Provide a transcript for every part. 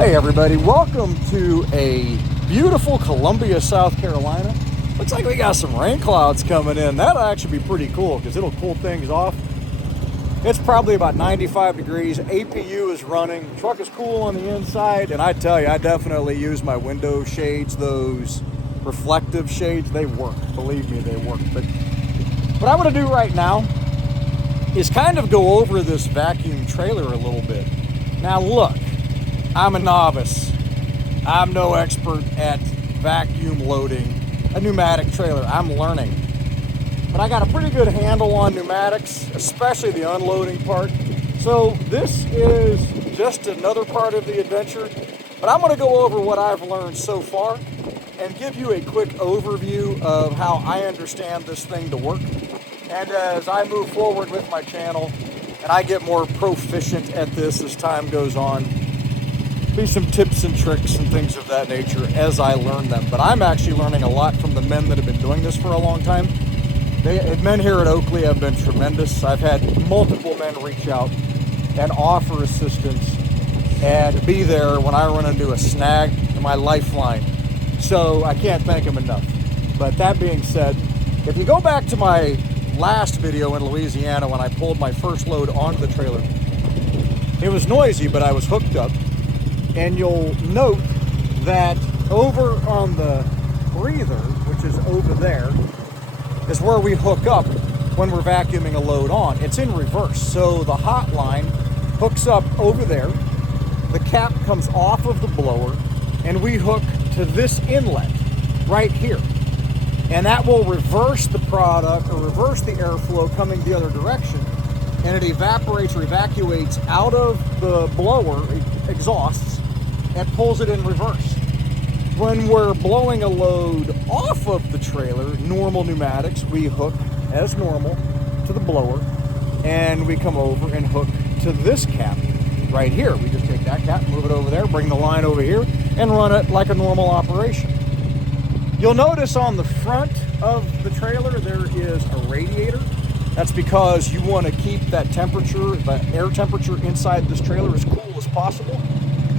Hey everybody, welcome to a beautiful Columbia, South Carolina. Looks like we got some rain clouds coming in. That'll actually be pretty cool because it'll cool things off. It's probably about 95 degrees. APU is running. The truck is cool on the inside, and I tell you, I definitely use my window shades, those reflective shades. They work. Believe me, they work. But what I'm going to do right now is kind of go over this vacuum trailer a little bit. Now look, I'm a novice. I'm no expert at vacuum loading a pneumatic trailer. I'm learning. But I got a pretty good handle on pneumatics, especially the unloading part. So this is just another part of the adventure. But I'm going to go over what I've learned so far and give you a quick overview of how I understand this thing to work. And as I move forward with my channel and I get more proficient at this as time goes on, be some tips and tricks and things of that nature as I learn them. But I'm actually learning a lot from the men that have been doing this for a long time. Men here at Oakley have been tremendous. I've had multiple men reach out and offer assistance and be there when I run into a snag, my lifeline. So I can't thank them enough. But that being said, if you go back to my last video in Louisiana when I pulled my first load onto the trailer, it was noisy, but I was hooked up. And you'll note that over on the breather, which is over there, is where we hook up when we're vacuuming a load on. It's in reverse. So the hot line hooks up over there, the cap comes off of the blower, and we hook to this inlet right here. And that will reverse the product or reverse the airflow coming the other direction, and it evaporates or evacuates out of the blower exhausts and pulls it in reverse. When we're blowing a load off of the trailer, normal pneumatics, we hook as normal to the blower, and we come over and hook to this cap right here. We just take that cap, move it over there, bring the line over here, and run it like a normal operation. You'll notice on the front of the trailer there is a radiator. That's because you want to keep that temperature, the air temperature inside this trailer as cool as possible.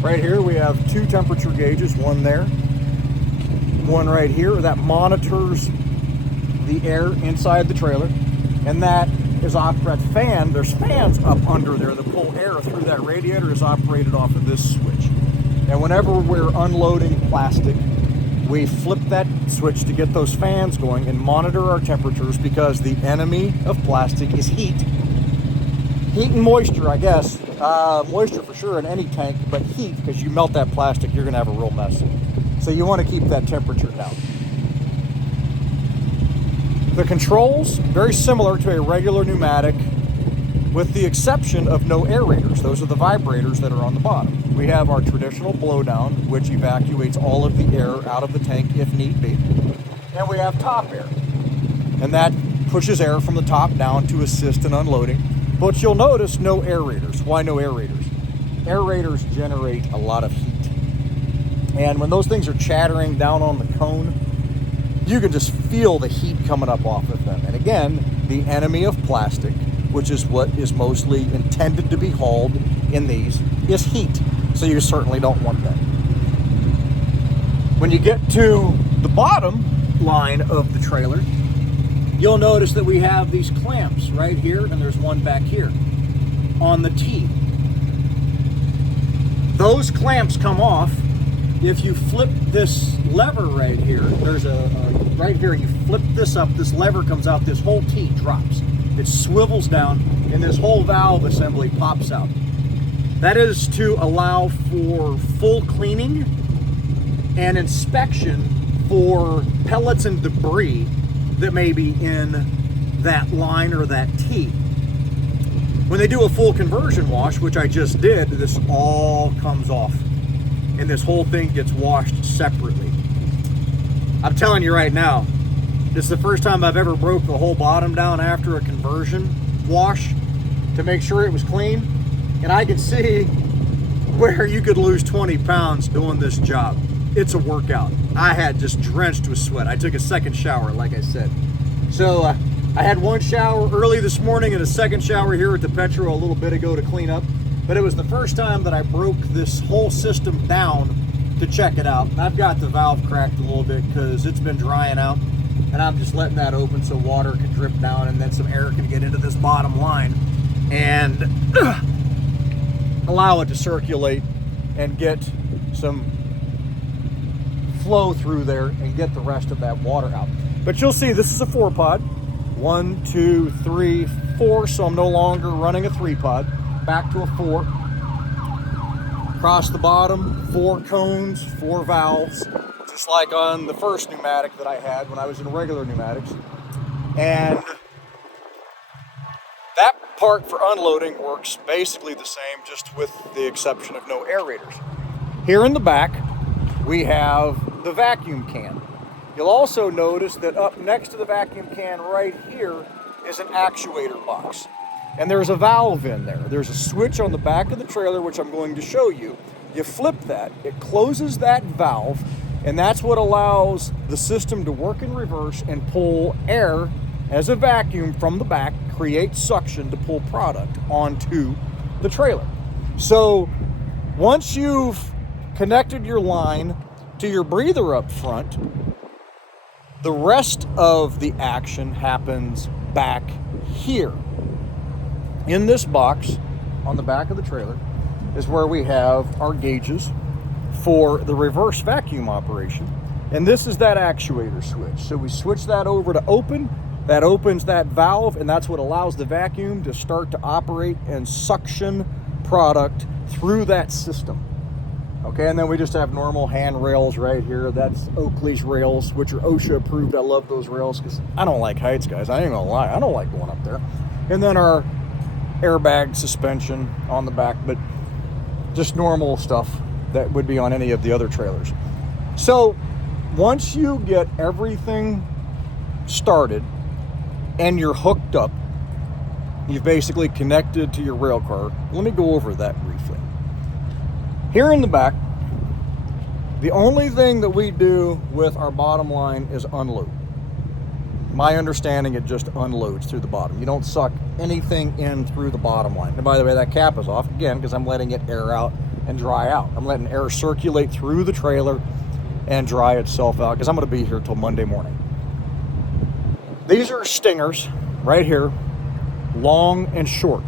Right here we have two temperature gauges, one there, one right here, that monitors the air inside the trailer. And that is that fan, there's fans up under there that pull air through that radiator, is operated off of this switch. And whenever we're unloading plastic, we flip that switch to get those fans going and monitor our temperatures, because the enemy of plastic is heat. Heat and moisture, I guess. Moisture for sure in any tank, but heat, because you melt that plastic, you're going to have a real mess. So you want to keep that temperature down. The controls, very similar to a regular pneumatic, with the exception of no aerators. Those are the vibrators that are on the bottom. We have our traditional blowdown, which evacuates all of the air out of the tank if need be. And we have top air. And that pushes air from the top down to assist in unloading. But you'll notice no aerators. Why no aerators? Aerators generate a lot of heat. And when those things are chattering down on the cone, you can just feel the heat coming up off of them. And again, the enemy of plastic, which is what is mostly intended to be hauled in these, is heat. So you certainly don't want that. When you get to the bottom line of the trailer, you'll notice that we have these clamps right here, and there's one back here on the T. Those clamps come off if you flip this lever right here. There's right here, you flip this up, this lever comes out, this whole T drops. It swivels down, and this whole valve assembly pops out. That is to allow for full cleaning and inspection for pellets and debris that may be in that line or that T. When they do a full conversion wash, which I just did, this all comes off, and this whole thing gets washed separately. I'm telling you right now, this is the first time I've ever broke the whole bottom down after a conversion wash to make sure it was clean. And I can see where you could lose 20 pounds doing this job. It's a workout. I had just drenched with sweat. I took a second shower, like I said. So I had one shower early this morning and a second shower here at the Petro a little bit ago to clean up. but it was the first time that I broke this whole system down to check it out. And I've got the valve cracked a little bit because it's been drying out, and I'm just letting that open so water can drip down and then some air can get into this bottom line and allow it to circulate and get some flow through there and get the rest of that water out. But you'll see this is a 4-pod. 1, 2, 3, 4. So I'm no longer running a 3-pod. Back to a 4. Across the bottom, 4 cones, 4 valves, just like on the first pneumatic that I had when I was in regular pneumatics. And that part for unloading works basically the same, just with the exception of no aerators. Here in the back, we have the vacuum can. You'll also notice that up next to the vacuum can right here is an actuator box. And there's a valve in there. There's a switch on the back of the trailer, which I'm going to show you. You flip that, it closes that valve, and that's what allows the system to work in reverse and pull air as a vacuum from the back, create suction to pull product onto the trailer. So once you've connected your line to your breather up front, the rest of the action happens back here. In this box on the back of the trailer is where we have our gauges for the reverse vacuum operation. And this is that actuator switch. So we switch that over to open. That opens that valve, and that's what allows the vacuum to start to operate and suction product through that system. Okay, and then we just have normal handrails right here. That's Oakley's rails, which are OSHA approved. I love those rails because I don't like heights, guys. I ain't gonna lie. I don't like going up there. And then our airbag suspension on the back, but just normal stuff that would be on any of the other trailers. So once you get everything started and you're hooked up, you've basically connected to your rail car. Let me go over that briefly. Here in the back, the only thing that we do with our bottom line is unload. My understanding, it just unloads through the bottom. You don't suck anything in through the bottom line. And by the way, that cap is off again because I'm letting it air out and dry out. I'm letting air circulate through the trailer and dry itself out because I'm going to be here till Monday morning. These are stingers right here, long and short.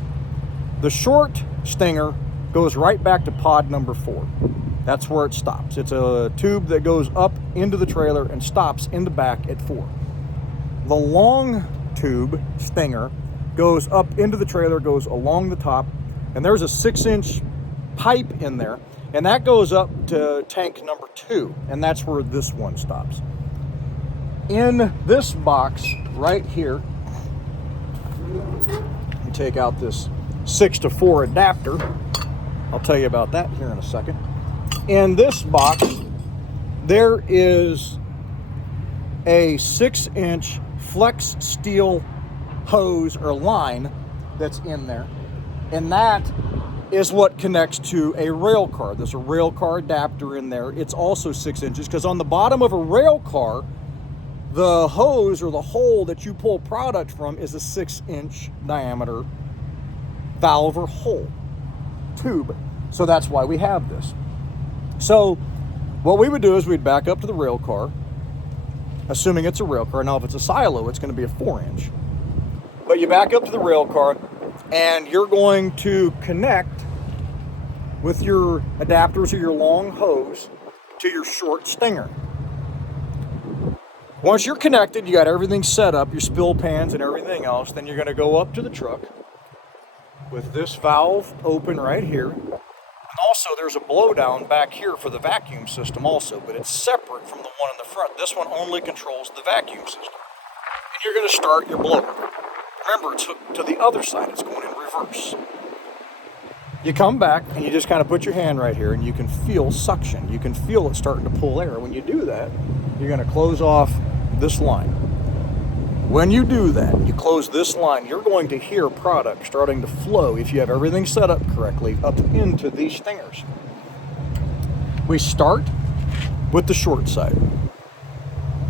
The short stinger goes right back to pod number 4. That's where it stops. It's a tube that goes up into the trailer and stops in the back at 4. The long tube stinger goes up into the trailer, goes along the top, and there's a 6-inch pipe in there, and that goes up to tank number 2, and that's where this one stops. In this box right here, you take out this 6-to-4 adapter. I'll tell you about that here in a second. In this box, there is a 6-inch flex steel hose or line that's in there, and that is what connects to a rail car. There's a rail car adapter in there. It's also 6 inches because on the bottom of a rail car, the hose or the hole that you pull product from is a 6-inch diameter valve or hole tube. So that's why we have this. So what we would do is we'd back up to the rail car, assuming it's a rail car. Now if it's a silo, it's going to be a 4-inch. But you back up to the rail car and you're going to connect with your adapters or your long hose to your short stinger. Once you're connected, you got everything set up, your spill pans and everything else, then you're going to go up to the truck with this valve open right here. And also there's a blowdown back here for the vacuum system also, but it's separate from the one in the front. This one only controls the vacuum system. And you're going to start your blower. Remember, it's hooked to the other side. It's going in reverse. You come back and you just kind of put your hand right here and you can feel suction. You can feel it starting to pull air. When you do that, you're going to close off this line. When you do that, you close this line, you're going to hear product starting to flow, if you have everything set up correctly, up into these stingers. We start with the short side.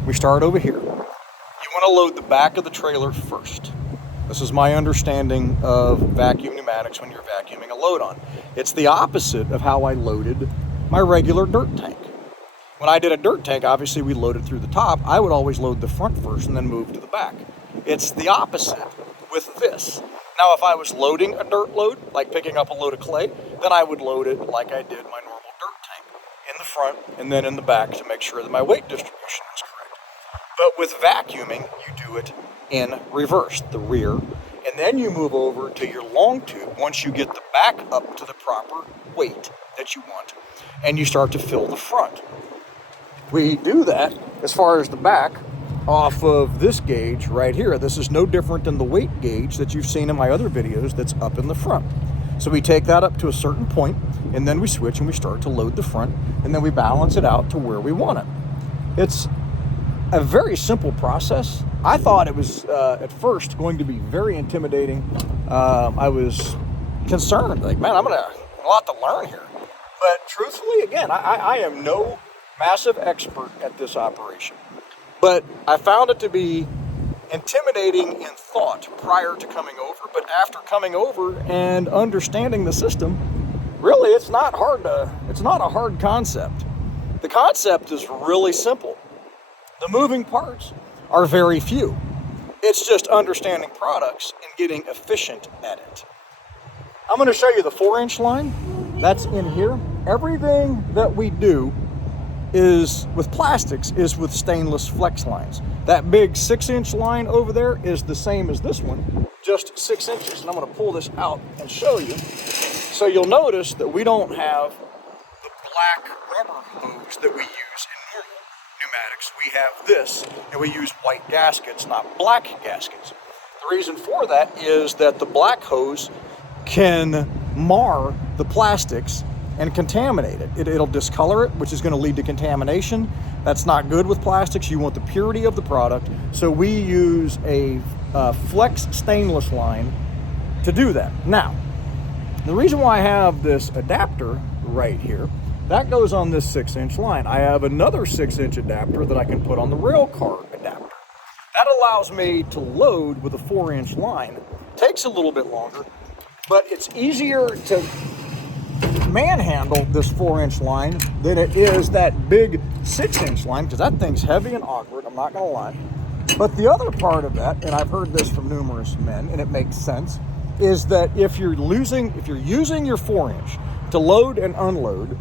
We start over here. You want to load the back of the trailer first. This is my understanding of vacuum pneumatics when you're vacuuming a load on. It's the opposite of how I loaded my regular dirt tank. When I did a dirt tank, obviously we loaded through the top. I would always load the front first and then move to the back. It's the opposite with this. Now, if I was loading a dirt load, like picking up a load of clay, then I would load it like I did my normal dirt tank, in the front and then in the back to make sure that my weight distribution is correct. But with vacuuming, you do it in reverse, the rear, and then you move over to your long tube once you get the back up to the proper weight that you want, and you start to fill the front. We do that as far as the back off of this gauge right here. This is no different than the weight gauge that you've seen in my other videos that's up in the front. So we take that up to a certain point, and then we switch and we start to load the front, and then we balance it out to where we want it. It's a very simple process. I thought it was at first going to be very intimidating. I was concerned, like, man, I'm gonna a lot to learn here. But truthfully, again, I am no massive expert at this operation, but I found it to be intimidating in thought prior to coming over, but after coming over and understanding the system, really it's not a hard concept. The concept is really simple. The moving parts are very few. It's just understanding products and getting efficient at it. I'm going to show you the 4-inch line that's in here. Everything that we do is with plastics is with stainless flex lines. That big 6-inch line over there is the same as this one, just 6 inches. And I'm going to pull this out and show you. So you'll notice that we don't have the black rubber hose that we use in normal pneumatics. We have this, and we use white gaskets, not black gaskets. The reason for that is that the black hose can mar the plastics and contaminate it. It'll discolor it, which is going to lead to contamination. That's not good with plastics. You want the purity of the product. So we use a flex stainless line to do that. Now, the reason why I have this adapter right here, that goes on this 6-inch line. I have another 6-inch adapter that I can put on the rail car adapter. That allows me to load with a 4-inch line. Takes a little bit longer, but it's easier to manhandle this 4-inch line than it is that big 6-inch line, because that thing's heavy and awkward, I'm not gonna lie. But the other part of that, and I've heard this from numerous men, and it makes sense, is that if you're using your 4-inch to load and unload,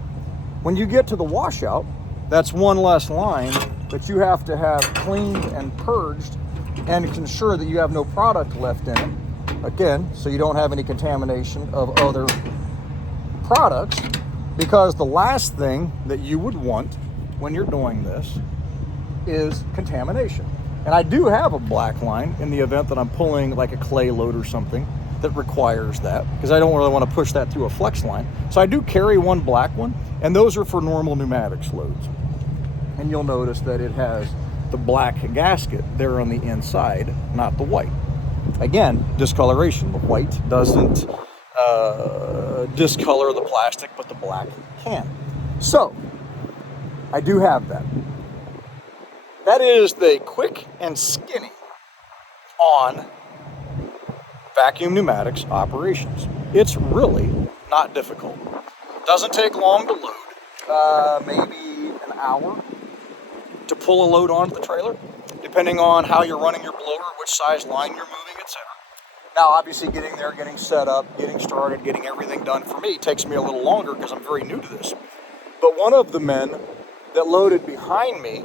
when you get to the washout, that's one less line that you have to have cleaned and purged and ensure that you have no product left in it. Again, so you don't have any contamination of other products, because the last thing that you would want when you're doing this is contamination. And I do have a black line in the event that I'm pulling like a clay load or something that requires that, because I don't really want to push that through a flex line. So I do carry one black one, and those are for normal pneumatics loads. And you'll notice that it has the black gasket there on the inside, not the white. Again, discoloration. The white doesn't discolor the plastic, but the black can. So I do have that. That is the quick and skinny on vacuum pneumatics operations. It's really not difficult. Doesn't take long to load, maybe an hour to pull a load onto the trailer, depending on how you're running your blower, which size line you're moving, etc. Now, obviously, getting there, getting set up, getting started, getting everything done for me takes me a little longer because I'm very new to this. But one of the men that loaded behind me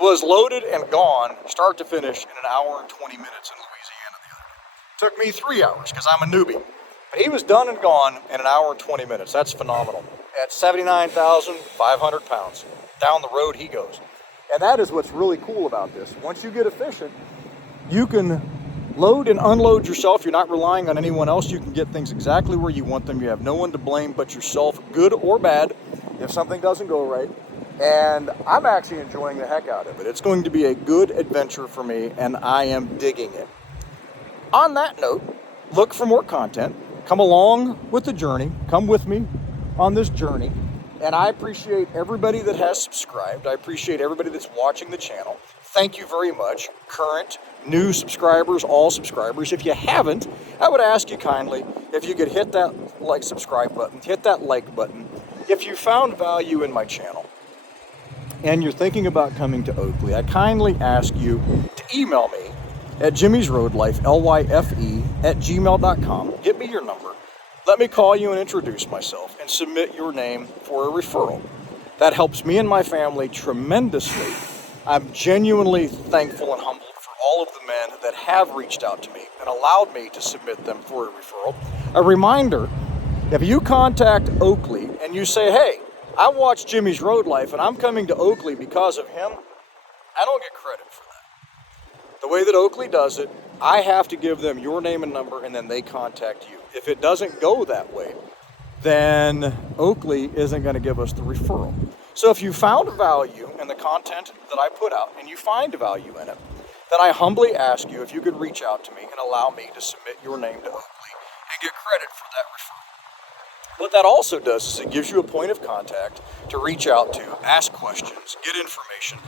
was loaded and gone, start to finish, in an hour and 20 minutes in Louisiana the other day. Took me 3 hours because I'm a newbie. But he was done and gone in an hour and 20 minutes. That's phenomenal. At 79,500 pounds. Down the road he goes. And that is what's really cool about this. Once you get efficient, you can load and unload yourself. You're not relying on anyone else. You can get things exactly where you want them. You have no one to blame but yourself, good or bad, if something doesn't go right. And I'm actually enjoying the heck out of it. It's going to be a good adventure for me, and I am digging it. On that note, look for more content. Come along with the journey. Come with me on this journey. And I appreciate everybody that has subscribed. I appreciate everybody that's watching the channel. Thank you very much. Current, new subscribers, all subscribers. If you haven't, I would ask you kindly if you could hit that subscribe button, hit that like button. If you found value in my channel and you're thinking about coming to Oakley, I kindly ask you to email me at jimmysroadlife, lyfe@gmail.com. Get me your number. Let me call you and introduce myself and submit your name for a referral. That helps me and my family tremendously. I'm genuinely thankful and humbled for all of the men that have reached out to me and allowed me to submit them for a referral. A reminder, if you contact Oakley and you say, hey, I watched Jimmy's Road Life and I'm coming to Oakley because of him, I don't get credit for that. The way that Oakley does it, I have to give them your name and number and then they contact you. If it doesn't go that way, then Oakley isn't going to give us the referral. So if you found value in the content that I put out and you find value in it, then I humbly ask you if you could reach out to me and allow me to submit your name to Oakley and get credit for that referral. What that also does is it gives you a point of contact to reach out to, ask questions, get information.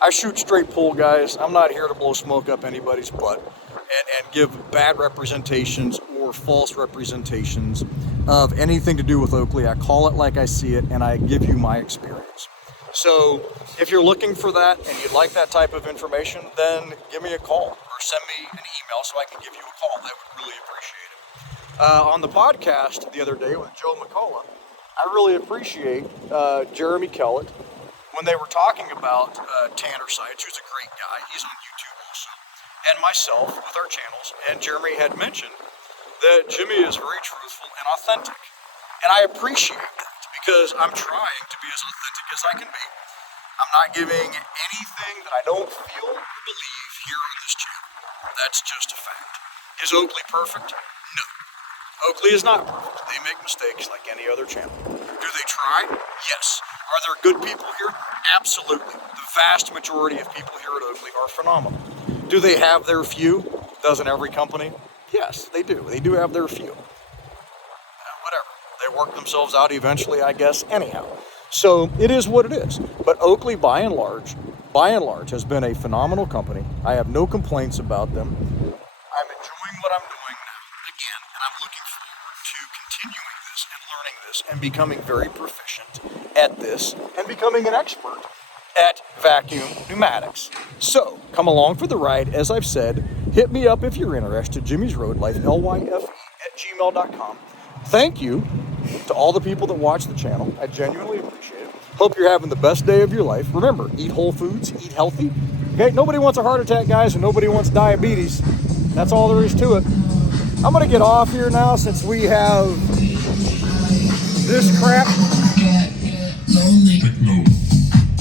I shoot straight pull, guys. I'm not here to blow smoke up anybody's butt and give bad representations or false representations of anything to do with Oakley. I call it like I see it, and I give you my experience. So if you're looking for that and you'd like that type of information, then give me a call or send me an email so I can give you a call. That would really appreciate it. On the podcast the other day with Joe McCullough, I really appreciate Jeremy Kellett when they were talking about Tanner Sites, who's a great guy. He's on YouTube also. And myself with our channels. And Jeremy had mentioned that Jimmy is very truthful and authentic. And I appreciate that because I'm trying to be as authentic as I can be. I'm not giving anything that I don't feel or believe here on this channel. That's just a fact. Is Oakley perfect? No. Oakley is not perfect. They make mistakes like any other channel. Do they try? Yes. Are there good people here? Absolutely. The vast majority of people here at Oakley are phenomenal. Do they have their few? Doesn't every company? Yes, they do. They do have their few. Whatever. They work themselves out eventually, I guess, anyhow. So it is what it is. But Oakley, by and large, has been a phenomenal company. I have no complaints about them. I'm enjoying what I'm doing now, again, and I'm looking forward to continuing this and learning this and becoming very proficient at this and becoming an expert at vacuum pneumatics. So, come along for the ride. As I've said, hit me up if you're interested. Jimmy's Road Life, lyfe@gmail.com. Thank you to all the people that watch the channel. I genuinely appreciate it. Hope you're having the best day of your life. Remember, eat whole foods, eat healthy. Okay, nobody wants a heart attack, guys, and nobody wants diabetes. That's all there is to it. I'm going to get off here now since we have this crap.